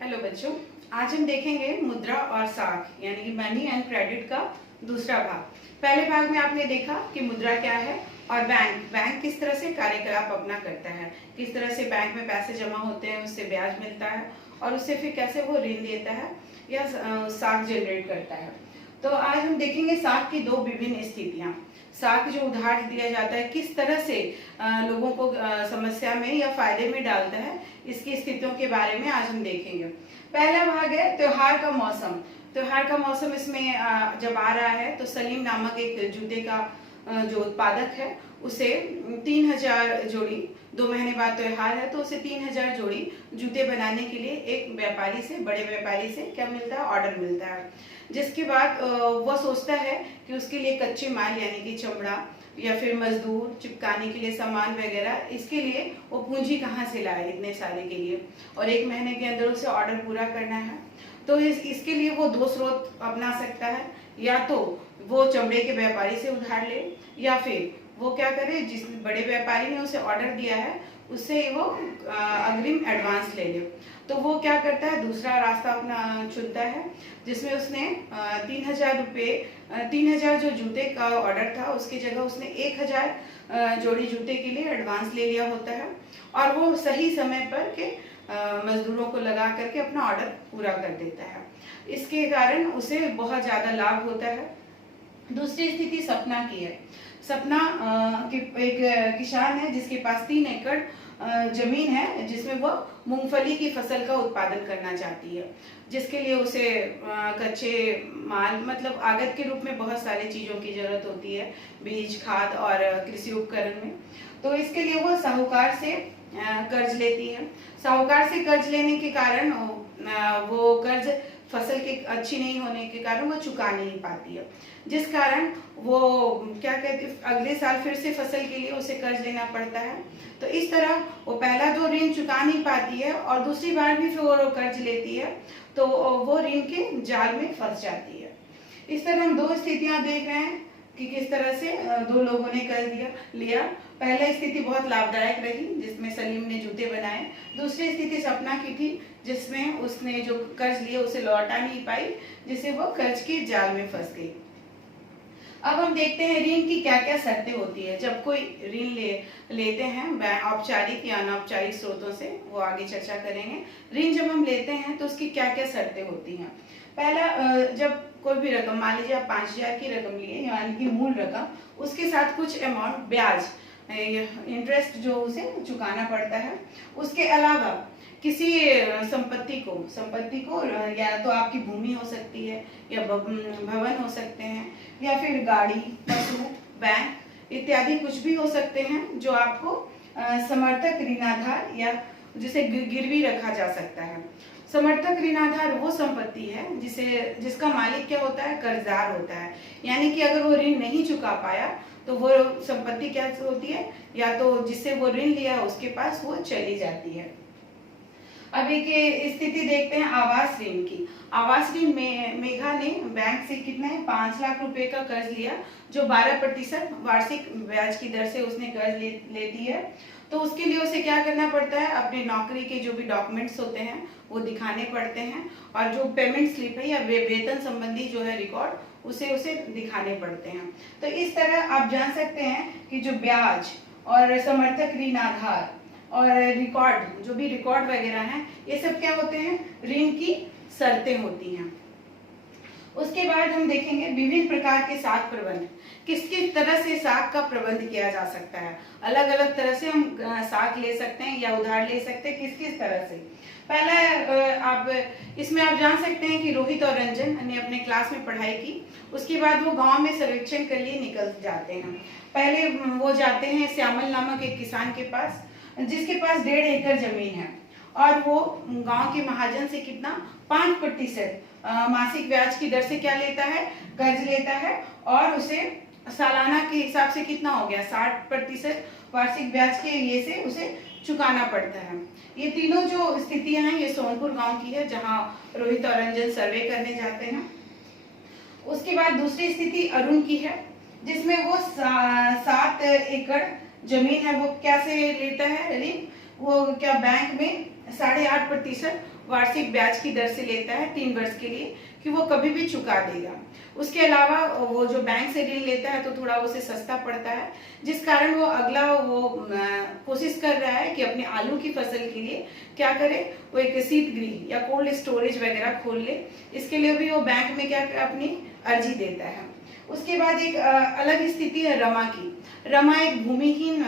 Hello बच्चों, आज हम देखेंगे मुद्रा और साख यानी कि मनी एंड क्रेडिट का दूसरा भाग। पहले भाग में आपने देखा कि मुद्रा क्या है और बैंक किस तरह से कार्यकलाप अपना करता है, किस तरह से बैंक में पैसे जमा होते हैं, उससे ब्याज मिलता है और उससे फिर कैसे वो ऋण देता है या साख जनरेट करता है। तो आज हम देखेंगे साख की दो विभिन्न स्थितियां। साख जो उधार दिया जाता है किस तरह से लोगों को समस्या में या फायदे में डालता है, इसकी स्थितियों के बारे में आज हम देखेंगे। पहला भाग है त्योहार का मौसम। त्योहार का मौसम इसमें जब आ रहा है तो सलीम नामक एक जूते का जो उत्पादक है उसे 3000 जोड़ी, 2 महीने बाद त्योहार है तो उसे 3000 जोड़ी जूते बनाने के लिए एक व्यापारी से, बड़े व्यापारी से क्या मिलता है, ऑर्डर मिलता है। जिसके बाद वह सोचता है कि उसके लिए कच्चे माल यानी कि चमड़ा या फिर मजदूर, चिपकाने के लिए सामान वगैरह, इसके लिए वो पूंजी कहाँ से लाए इतने सारे के लिए, और 1 महीने के अंदर उसे ऑर्डर पूरा करना है। तो इसके लिए वो दो स्रोत अपना सकता है, या तो वो चमड़े के व्यापारी से उधार ले या फिर वो क्या करे, जिस बड़े व्यापारी ने उसे ऑर्डर दिया है उससे वो अग्रिम एडवांस ले ले। तो वो क्या करता है, दूसरा रास्ता अपना चुनता है जिसमें उसने 3000 जो जूते का ऑर्डर था उसकी जगह उसने 1000 जोड़ी जूते के लिए एडवांस ले लिया होता है और वो सही समय पर के मजदूरों को लगा करके अपना ऑर्डर पूरा कर देता है। इसके कारण उसे बहुत ज्यादा लाभ होता है। दूसरी स्थिति सपना की है। सपना एक किसान है जिसके पास 3 एकड़ जमीन है जिसमें वो मूंगफली की फसल का उत्पादन करना चाहती है, जिसके लिए उसे कच्चे माल मतलब आगत के रूप में बहुत सारी चीजों की जरूरत होती है, बीज, खाद और कृषि उपकरण में। तो इसके लिए वो साहूकार से कर्ज लेती है। साहूकार से कर्ज लेने के कारण वो कर्ज फसल के अच्छी नहीं होने के कारण वो चुका नहीं पाती है, जिस कारण वो क्या कहते अगले साल फिर से फसल के लिए उसे कर्ज लेना पड़ता है। तो इस तरह वो पहला तो ऋण चुका नहीं पाती है और दूसरी बार भी फिर वो कर्ज लेती है तो वो ऋण के जाल में फंस जाती है। इस तरह हम दो स्थितियां देख रहे हैं कि किस तरह से दो लोगों ने कर्ज लिया। पहला स्थिति बहुत लाभदायक रही जिसमें सलीम ने जूते बनाए। दूसरी स्थिति सपना की थी जिसमें उसने जो कर्ज लिया उसे लौटा नहीं पाई, जिससे वो कर्ज के जाल में फंस गई। अब हम देखते हैं ऋण की क्या क्या शर्तें होती है जब कोई ऋण लेते हैं औपचारिक या अनौपचारिक स्रोतों से, वो आगे चर्चा करेंगे। ऋण जब हम लेते हैं तो उसकी क्या क्या शर्तें होती हैं। पहला, जब कोई भी रकम, मान लीजिए आप 5000 की रकम लिए यानी कि मूल रकम, उसके साथ कुछ अमाउंट ब्याज, इंटरेस्ट जो उसे चुकाना पड़ता है। उसके अलावा किसी संपत्ति को या तो आपकी भूमि हो सकती है या भवन हो सकते हैं या फिर गाड़ी, पशु, बैंक इत्यादि कुछ भी हो सकते हैं जो आपको समर्थक ऋणाधार या जिसे गिरवी रखा जा सकता है। समर्थक ऋणाधार वो संपत्ति है जिसका मालिक क्या होता है, कर्जदार होता है। यानी कि अगर वो ऋण नहीं चुका पाया तो वो संपत्ति क्या होती है, या तो जिससे वो ऋण लिया उसके पास वो चली जाती है। अब एक स्थिति देखते हैं आवास ऋण की। आवास ऋण में मेघा ने बैंक से कितने 5 लाख रुपए का कर्ज लिया, जो 12% वार्षिक ब्याज की दर से उसने कर्ज लेती है। तो उसके लिए उसे क्या करना पड़ता है, अपनी नौकरी के जो भी डॉक्यूमेंट्स होते हैं वो दिखाने पड़ते हैं और जो पेमेंट स्लिप है या वेतन संबंधी जो है रिकॉर्ड उसे दिखाने पड़ते हैं। तो इस तरह आप जान सकते हैं कि जो ब्याज और समर्थक ऋण आधार और रिकॉर्ड, जो भी रिकॉर्ड वगैरह हैं, ये सब क्या होते हैं, ऋण की शर्तें होती हैं। उसके बाद हम देखेंगे विभिन्न प्रकार के साख प्रबंध, किस किस तरह से साख का प्रबंध किया जा सकता है। अलग अलग तरह से हम साख ले सकते हैं या उधार ले सकते हैं, किस किस तरह से। पहला, आप इसमें आप जान सकते हैं कि रोहित और रंजन ने अपने क्लास में पढ़ाई की, उसके बाद वो गांव में सर्वेक्षण के लिए निकल जाते हैं। पहले वो जाते हैं श्यामल नामक एक किसान के पास जिसके पास 1.5 एकड़ जमीन है और वो गांव के महाजन से कितना 5% मासिक ब्याज की दर से क्या लेता है, कर्ज लेता है और उसे सालाना के हिसाब से कितना हो गया 60% वार्षिक ब्याज के ये से उसे चुकाना पड़ता है। ये तीनों जो स्थितियां हैं ये सोनपुर गांव की है जहां रोहित और रंजन सर्वे करने जाते हैं। उसके बाद दूसरी स्थिति अरुण की है जिसमें वो 7 एकड़ जमीन है, वो कैसे लेता है ऋण, वो क्या बैंक में 8.5% वार्षिक ब्याज की दर से लेता है 3 वर्ष के लिए, कि वो कभी भी चुका देगा। उसके अलावा वो जो बैंक से ऋण लेता है तो थोड़ा उसे सस्ता पड़ता है, जिस कारण वो अगला कोशिश कर रहा है कि अपने आलू की फसल के लिए क्या करे, वो एक शीत गृह या कोल्ड स्टोरेज वगैरह खोल ले। इसके लिए भी वो बैंक में क्या अपनी अर्जी देता है। उसके बाद एक अलग स्थिति है रमा की। रमा एक भूमिहीन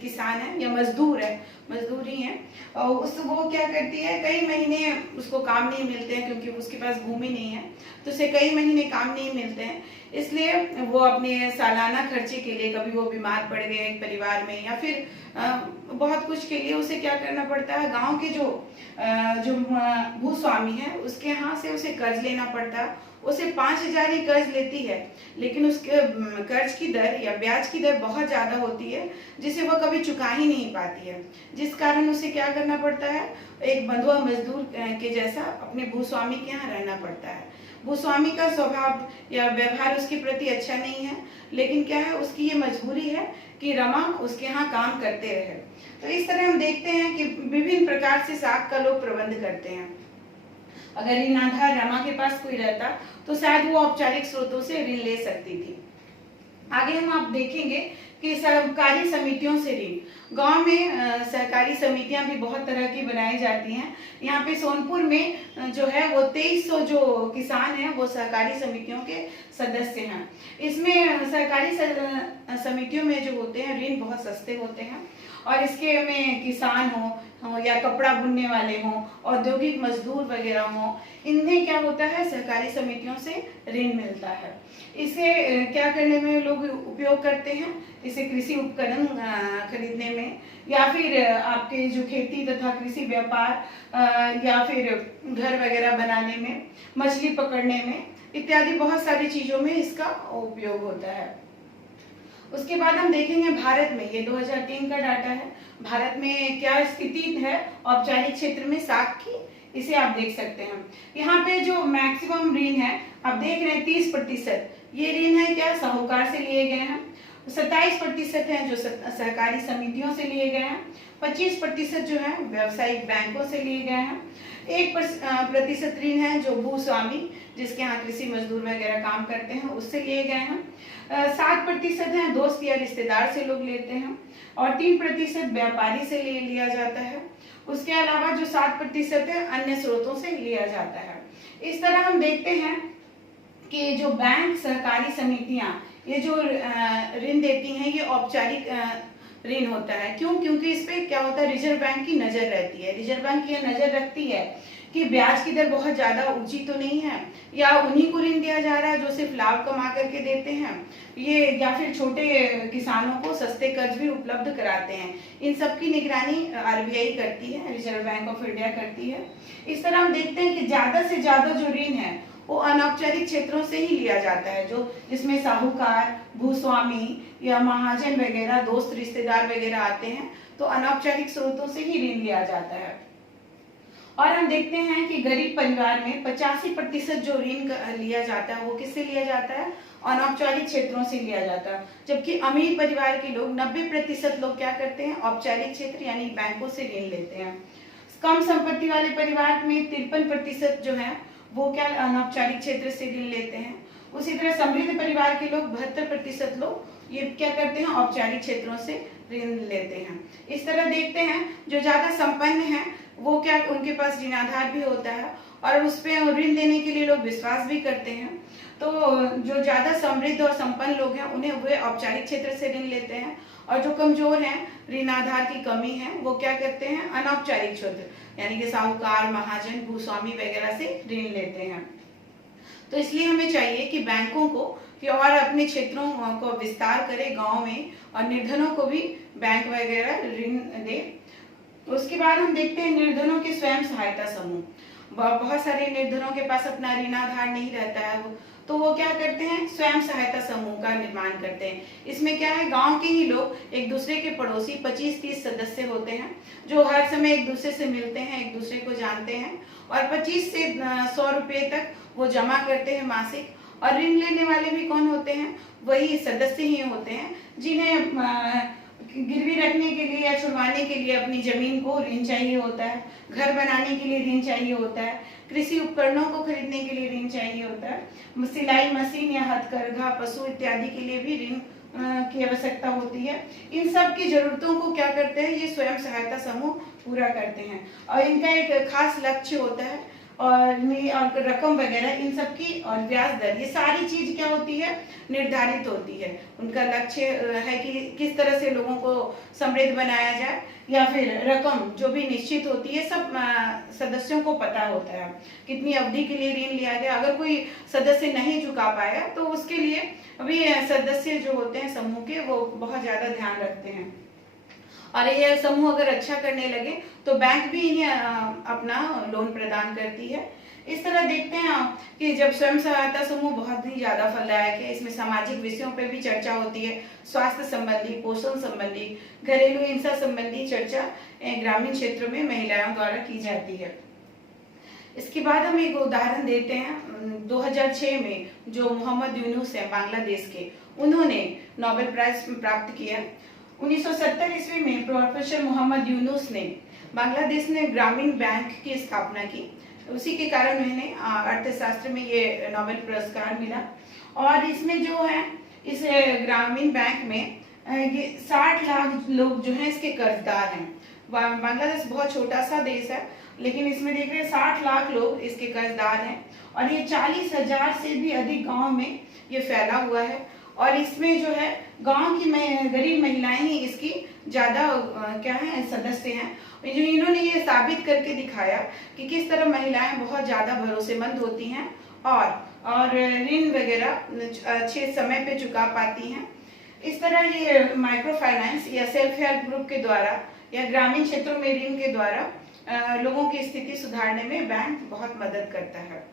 किसान है या मजदूर है, मजदूर ही है। वो क्या करती है, कई महीने उसको काम नहीं मिलते हैं क्योंकि उसके पास भूमि नहीं है, तो उसे कई महीने काम नहीं मिलते हैं। इसलिए वो अपने सालाना खर्चे के लिए, कभी वो बीमार पड़ गए एक परिवार में या फिर बहुत कुछ के लिए उसे क्या करना पड़ता है, गांव के जो भूस्वामी है उसके यहाँ से उसे कर्ज लेना पड़ता है। उसे 5,000 ही कर्ज लेती है, लेकिन उसके कर्ज की दर या ब्याज की दर बहुत ज़्यादा होती है, जिसे वह कभी चुका ही नहीं पाती है, जिस कारण उसे क्या करना पड़ता है, एक बंधुआ मजदूर के जैसा अपने भूस्वामी के यहाँ रहना पड़ता है। भूस्वामी का स्वभाव या व्यवहार उसके प्रति अच्छा नहीं है, लेकिन क्या है, उसकी ये मजबूरी है कि रमा उसके यहाँ काम करते रहे। तो इस तरह हम देखते हैं कि विभिन्न प्रकार से साख का लोग प्रबंध करते हैं। अगर ऋणाधार रमा के पास कोई रहता तो शायद वो औपचारिक स्रोतों से ऋण ले सकती थी। आगे हम आप देखेंगे कि सहकारी समितियों से ऋण। गांव में सहकारी समितियां भी बहुत तरह की बनाई जाती हैं। यहाँ पे सोनपुर में जो है वो 2300 जो किसान हैं वो सहकारी समितियों के सदस्य हैं। इसमें सहकारी समितियों में जो होते हैं ऋण बहुत सस्ते होते हैं, और इसके में किसान हो या कपड़ा बुनने वाले हों, औद्योगिक मजदूर वगैरह हों, इन्हें क्या होता है, सहकारी समितियों से ऋण मिलता है। इसे क्या करने में लोग उपयोग करते हैं, इसे कृषि उपकरण खरीदने में, या फिर आपके जो खेती तथा कृषि व्यापार या फिर घर वगैरह बनाने में, मछली पकड़ने में इत्यादि बहुत सारी चीजों में इसका उपयोग होता है। उसके बाद हम देखेंगे भारत में, ये 2003 का डाटा है, भारत में क्या स्थिति है औपचारिक क्षेत्र में साख की, इसे आप देख सकते हैं। यहाँ पे जो मैक्सिमम ऋण है आप देख रहे हैं 30%, ये ऋण है क्या, साहूकार से लिए गए हैं। 27% है जो सहकारी समितियों से लिए गए हैं। 25% जो है व्यावसायिक बैंकों से लिए गए हैं। 1% ऋण है जो भूस्वामी, जिसके यहाँ कृषि मजदूर वगैरह काम करते हैं, उससे लिए गए हैं। 7% है दोस्त या रिश्तेदार से लोग लेते हैं, और 3% व्यापारी से ले लिया जाता है। उसके अलावा जो 7% है अन्य स्रोतों से लिया जाता है। इस तरह हम देखते हैं कि जो बैंक सहकारी समितियां ये जो ऋण देती हैं, ये औपचारिक ऋण होता है। क्यों? क्योंकि इस पे क्या होता है, रिजर्व बैंक की नजर रहती है। रिजर्व बैंक ये नजर रखती है कि ब्याज की दर बहुत ज्यादा ऊंची तो नहीं है, या उन्हीं को ऋण दिया जा रहा है जो सिर्फ लाभ कमा करके देते हैं, ये या फिर छोटे किसानों को सस्ते कर्ज भी उपलब्ध कराते हैं। इन सब की निगरानी आरबीआई करती है, रिजर्व बैंक ऑफ इंडिया करती है। इस तरह हम देखते हैं कि ज्यादा से ज्यादा जो ऋण है वो अनौपचारिक क्षेत्रों से ही लिया जाता है, जो जिसमें साहूकार, भूस्वामी या महाजन वगैरह, दोस्त रिश्तेदार वगैरह आते हैं, तो अनौपचारिक स्रोतों से ही ऋण लिया जाता है। और हम देखते हैं कि गरीब परिवार में 85% जो ऋण लिया जाता है वो किससे लिया जाता है, अनौपचारिक क्षेत्रों से लिया जाता है। जबकि अमीर परिवार के लोग 90% लोग क्या करते हैं, औपचारिक क्षेत्र यानी बैंकों से ऋण लेते हैं। कम संपत्ति वाले परिवार में 53% जो है वो क्या अनौपचारिक क्षेत्र से ऋण लेते हैं। उसी तरह समृद्ध परिवार के लोग 72% लोग ये क्या करते हैं, औपचारिक क्षेत्रों से ऋण लेते हैं। इस तरह देखते हैं जो ज्यादा संपन्न है वो क्या, उनके पास ऋणाधार भी होता है और उस पे ऋण देने के लिए लोग विश्वास भी करते हैं। तो जो ज्यादा समृद्ध और संपन्न लोग हैं उन्हें वे औपचारिक क्षेत्र से ऋण लेते हैं, और जो कमजोर हैं, ऋणाधार की कमी है, वो क्या करते हैं, अनौपचारिक क्षेत्र यानी कि साहूकार, महाजन, भूस्वामी वगैरह से ऋण लेते हैं। तो इसलिए हमें चाहिए कि बैंकों को कि और अपने क्षेत्रों को विस्तार करे गांव में, और निर्धनों को भी बैंक वगैरह ऋण दे। उसके बाद हम देखते हैं निर्धनों के स्वयं सहायता समूह। बहुत सारे निर्धनों के पास अपना ऋणाधार नहीं रहता है, तो वो क्या करते हैं, स्वयं सहायता समूह का निर्माण करते हैं। इसमें क्या है, गांव के ही लोग एक दूसरे के पड़ोसी 25-30 सदस्य होते हैं जो हर समय एक दूसरे से मिलते हैं, एक दूसरे को जानते हैं, और 25 से 100 रुपए तक वो जमा करते हैं मासिक। और ऋण लेने वाले भी कौन होते हैं, वही सदस्य ही होते हैं, जिन्हें गिरवी रखने के लिए या छुड़वाने के लिए अपनी जमीन को ऋण चाहिए होता है, घर बनाने के लिए ऋण चाहिए होता है, कृषि उपकरणों को खरीदने के लिए ऋण चाहिए होता है, सिलाई मशीन या हथकरघा, पशु इत्यादि के लिए भी ऋण की आवश्यकता होती है। इन सब की जरूरतों को क्या करते हैं, ये स्वयं सहायता समूह पूरा करते हैं और इनका एक खास लक्ष्य होता है और रकम वगैरह इन सब की और ब्याज दर, ये सारी चीज क्या होती है, निर्धारित होती है। उनका लक्ष्य है कि किस तरह से लोगों को समृद्ध बनाया जाए, या फिर रकम जो भी निश्चित होती है, सब सदस्यों को पता होता है कितनी अवधि के लिए ऋण लिया गया। अगर कोई सदस्य नहीं चुका पाया तो उसके लिए अभी सदस्य जो होते हैं समूह के, वो बहुत ज्यादा ध्यान रखते हैं और ये समूह अगर अच्छा करने लगे तो बैंक भी इन्हें अपना लोन प्रदान करती है। इस तरह देखते हैं कि जब स्वयं सहायता समूह बहुत ही ज्यादा फलदायक है, इसमें सामाजिक विषयों पर भी चर्चा होती है, स्वास्थ्य संबंधी, पोषण संबंधी, घरेलू हिंसा संबंधी चर्चा ग्रामीण क्षेत्रों में महिलाओं द्वारा की जाती है। इसके बाद हम एक उदाहरण देते हैं। 2006 में जो मोहम्मद यूनुस है बांग्लादेश के, उन्होंने नोबेल प्राइज प्राप्त किया। 1970 ईस्वी में प्रोफेसर मोहम्मद यूनुस ने बांग्लादेश ने ग्रामीण बैंक की स्थापना की, उसी के कारण उन्हें अर्थशास्त्र में ये नोबेल पुरस्कार मिला। और इसमें जो है, इस ग्रामीण बैंक में ये 60 लाख लोग जो हैं इसके कर्जदार हैं। बांग्लादेश बहुत छोटा सा देश है, लेकिन इसमें देख रहे हैं 60 लाख लोग इसके कर्जदार हैं और ये 40,000 से भी अधिक गांव में ये फैला हुआ है। और इसमें जो है गांव की गरीब महिलाएं ही इसकी ज्यादा क्या है सदस्य हैं। जो इन्होंने ये साबित करके दिखाया कि किस तरह महिलाएं बहुत ज्यादा भरोसेमंद होती हैं और ऋण वगैरह अच्छे समय पे चुका पाती हैं। इस तरह ये माइक्रो फाइनेंस या सेल्फ हेल्प ग्रुप के द्वारा या ग्रामीण क्षेत्रों में ऋण के द्वारा लोगों की स्थिति सुधारने में बैंक बहुत मदद करता है।